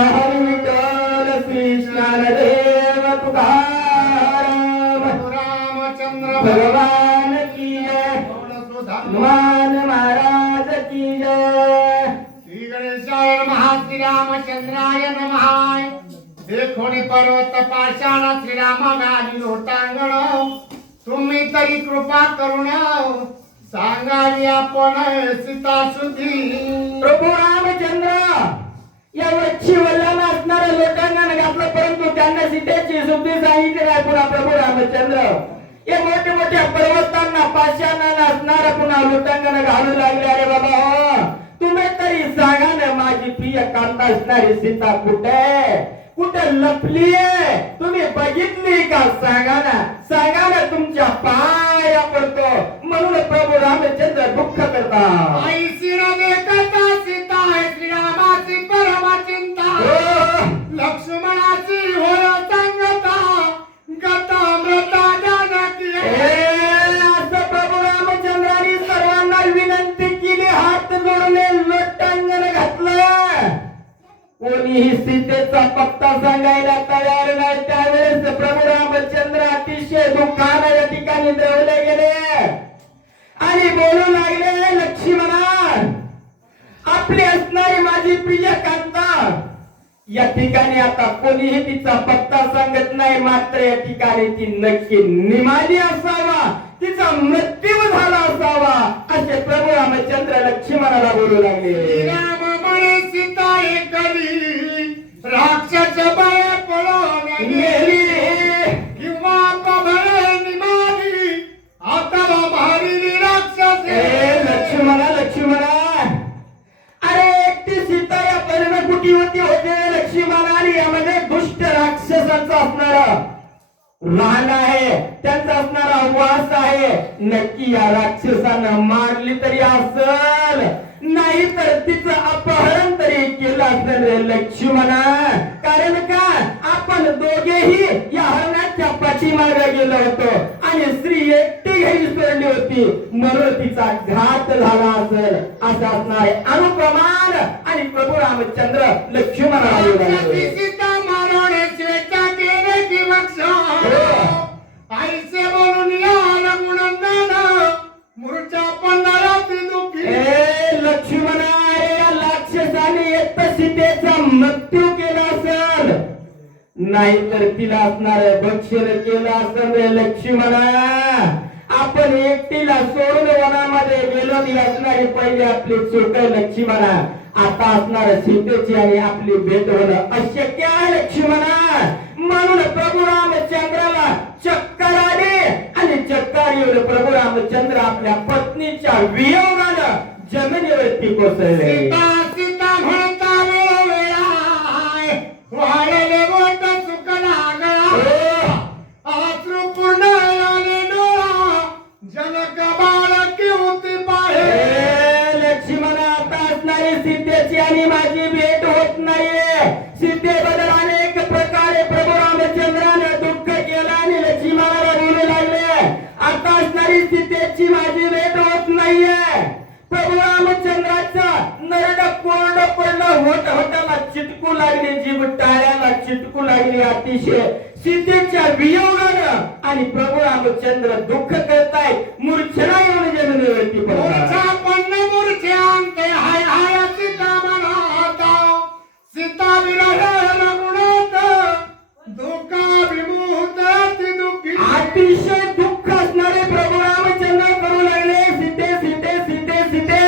हरी विठ्ठल श्री ज्ञानदेव तुकाराम रामचंद्र भगवान की जय, हनुमान महाराज की जय। श्री गणेशाय नमः श्री रामचंद्राय नमः। देखोनी पर्वत पाषाण श्रीराम गाली लोटांगण तुम्ही तरी कृपा करून सांगावी आपण सीता सुधी। प्रभू रामचंद्र या वृक्षी वल्लाला असणारं लोटांगण घातलं, परंतु त्यांना सीतेची सुद्धी सांगितली नाही। पुन्हा प्रभू रामचंद्र हे मोठे मोठ्या पर्वतांना पाषाणांना असणारं पुन्हा लोटांगण घालू लागले। अरे बाबा हो, तुम्ही तरी सांगा ना, माझी प्रिय कांता असणारी सीता कुठे कुठे लपलीये, तुम्ही बघितली का? सांगा ना तुमच्या पाया पडतो। म्हणून प्रभू रामचंद्र दुःख करतात। आई सीता देखता सीता आहे श्रीरामाची परम चिंता। लक्ष्मणाची होय सांगता गता मृता जानकी। असं प्रभू रामचंद्रांनी सर्वांना विनंती केली, हात जोडले, लोटांगण घातलं। कोणीही सीतेचा पत्ता सांगायला तयार नाही। त्यावेळेस प्रभू रामचंद्र अतिशय दुःखाने या ठिकाणी द्रवले गेले आणि बोलू लागले, लक्ष्मणा, आपली असणारी माझी प्रिय कांता या ठिकाणी आता कोणीही तिचा पत्ता सांगत नाही, मात्र या ठिकाणी ती नक्की निमाली असावा, तिचा मृत्यू झाला असावा, असे प्रभू रामचंद्र लक्ष्मणाला बोलू लागले। राम म्हणे सीता एकली राक्षस बळ पळून गेली किंवा पभळे निमाली आता भारी राक्षस। लक्ष्मणा, अरे एकटी सीता या पर्णकुटीवरती होते। लक्ष्मणाने यामध्ये दुष्ट राक्षसांचा असणारा रान आहे, त्यांचा असणारा वास आहे। नक्की या राक्षसांना मारली तरी असल, नाही तर तिचं अपहरण तरी केलं असेल रे लक्ष्मणा। कारण का आपण दोघेही या हरणाच्या पाठीमागे गेलो होतो आणि स्त्री एकटी घरी सोडली होती, म्हणून तिचा घात झाला असेल असं असणार आहे अनुप्रमाण। आणि प्रभू रामचंद्र लक्ष्मणाला बोलले, सीता मारणे स्वेच्छा केले की वक्ष आईचे बोलून या गुणनंदन मूर्छा पडणाराती दुःखी। लक्ष्मणा, अरे या राक्षसाने एक सीतेचा मृत्यू केला असेल, नाहीतर तिला असणार भक्षण केलं असेल रे लक्ष्मणा। आपण एकटीला सोडून वनामध्ये गेलो, ती असणारी पहिले आपली चूक लक्ष्मणा। आता असणार सीतेची आणि आपली भेट होणं अशक्य आहे लक्ष्मणा। म्हणून प्रभू रामचंद्राला चक्कर आली आणि चक्कर येऊन प्रभू रामचंद्र आपल्या पत्नीच्या वियोगानं जमिनीवरती कोसळले। सीता म्हणता वेळोवेळा वाळले बोट चुकला गळा अश्रू पूर्ण आले डोळा जनक बाळकी होती पाहे। लक्ष्मणा, आता असणारी सीतेची आणि माझी भेट होत नाहीये। सीतेबद्दल अनेक प्रकारे प्रभू रामचंद्राने दुःख केलं आणि लक्ष्मणाला बोलू लागले, आता असणारी सीतेची माझी भेट होत नाहीये। प्रभू रामचंद्राचा नरड कोरड पडलं, होटाला चिटकू लागली, जीभ टाळ्याला चिटकू लागली अतिशय सीतेच्या वियोगानं। आणि प्रभू रामचंद्र दुःख करताय, मूर्छना येऊन जमिनीवरती मूर्छांत हाय हाय सीता म्हणता सीता विरह गुणात धोका विमुक्त दुःखी। अतिशय दुःख असणारे प्रभू रामचंद्र करू लागले, सीते सीते सीते सीते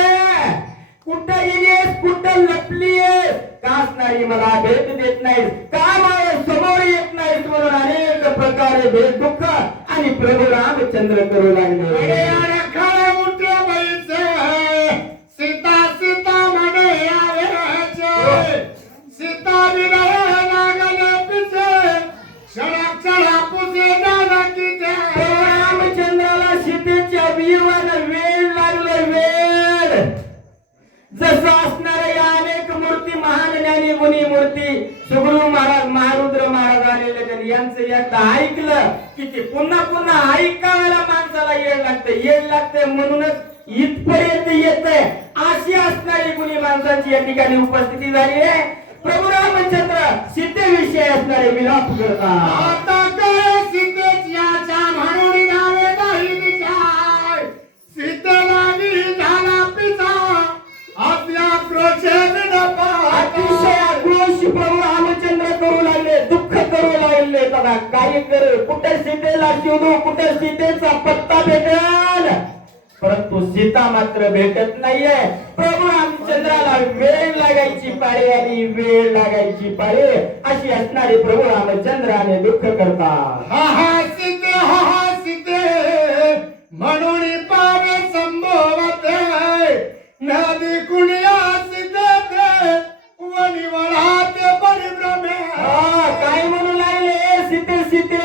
कुठं गेलीस, कुठं लपलीस, का असणारी मला भेट देत नाहीस, का माझ्या समोर येत नाहीस, म्हणून अनेक प्रकारे भेट दुःख आणि प्रभू रामचंद्र करू लागले। सीता सीता म्हणे सीता विरह लागले पिसे क्षणा पुसे जानकी। रामचंद्राला सीतेच्या वियोगानं वेळ लागला, वेळ। जसं असणाऱ्या या अनेक मूर्ती, महान ज्ञानी गुणी मूर्ती सुग्रीव महाराज, महारुद्र महाराज आलेले, यांचं एकदा ऐकलं की ते पुन्हा पुन्हा ऐकायला माणसाला येड लागते म्हणूनच इथपर्यंत येतंय। अशी असणारी गुणी माणसाची या ठिकाणी उपस्थिती झाली आहे। प्रभू रामचंद्र विलाप करतात. आता काय सीतेची आशा म्हणून नावे नाही विचार सीतेला मी झाला पिता आपल्या क्रोशेने अतिशय आक्रोश प्रभू रामचंद्र करू लागले, दुःख करू लागले. बघा काय कर, कुठे सीतेला शोधू, कुठे सीतेचा पत्ता भेटेल, परंतु सीता मात्र भेटत नाहीये. प्रभू रामचंद्राला वेळ लागायची पाळी आणि वेळ लागायची पाळी अशी असणारे प्रभू रामचंद्राने दुःख करतात. हा सीते म्हणून पावे संभवते नदी कुणिया सीते वनिवळाते परिभ्रमे. काय म्हणू लागले, सीते सीते.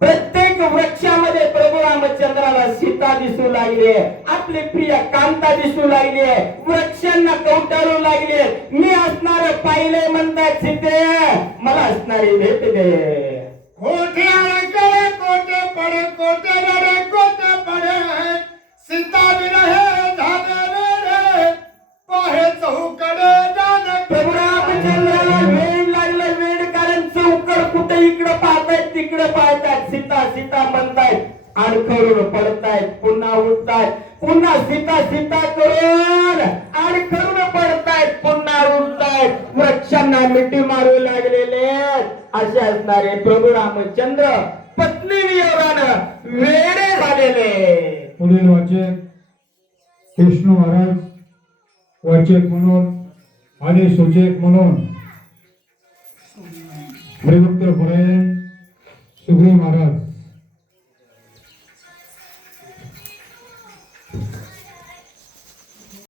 प्रत्येक वृक्षामध्ये प्रभू रामचंद्राला सीता दिसू लागली, आपले प्रिय कांता दिसू लागली, वृक्षांना कवटाळू लागले. मी असणार पाहिले म्हणतात सीते, मला असणारी भेट दे. कोठे अडकले कोठे पडे कोठे रडे कोठे पडे सीता विरहे झाले रे पाहे चौकडे जाणे. प्रभू रामचंद्राला वेळ लागला, वेळ कारण चौकड कुठे इकडे पाहतायत तिकडे पाहतायत, सीता सीता म्हणतायत, अडखळून पडतायत, पुन्हा उठतायत, पुन्हा सीता सीता करून अडखळून पडतायत, पुन्हा उठतायत. वृक्षांना मिठी मारू लागलेले असे असणारे प्रभू रामचंद्र पत्नी वियोगानं वेडे झालेले. पुढील वाचक विष्णू महाराज, वाचक म्हणून आणि सूचक म्हणून हरिभक्त पुरायण सुग्रीव महाराज.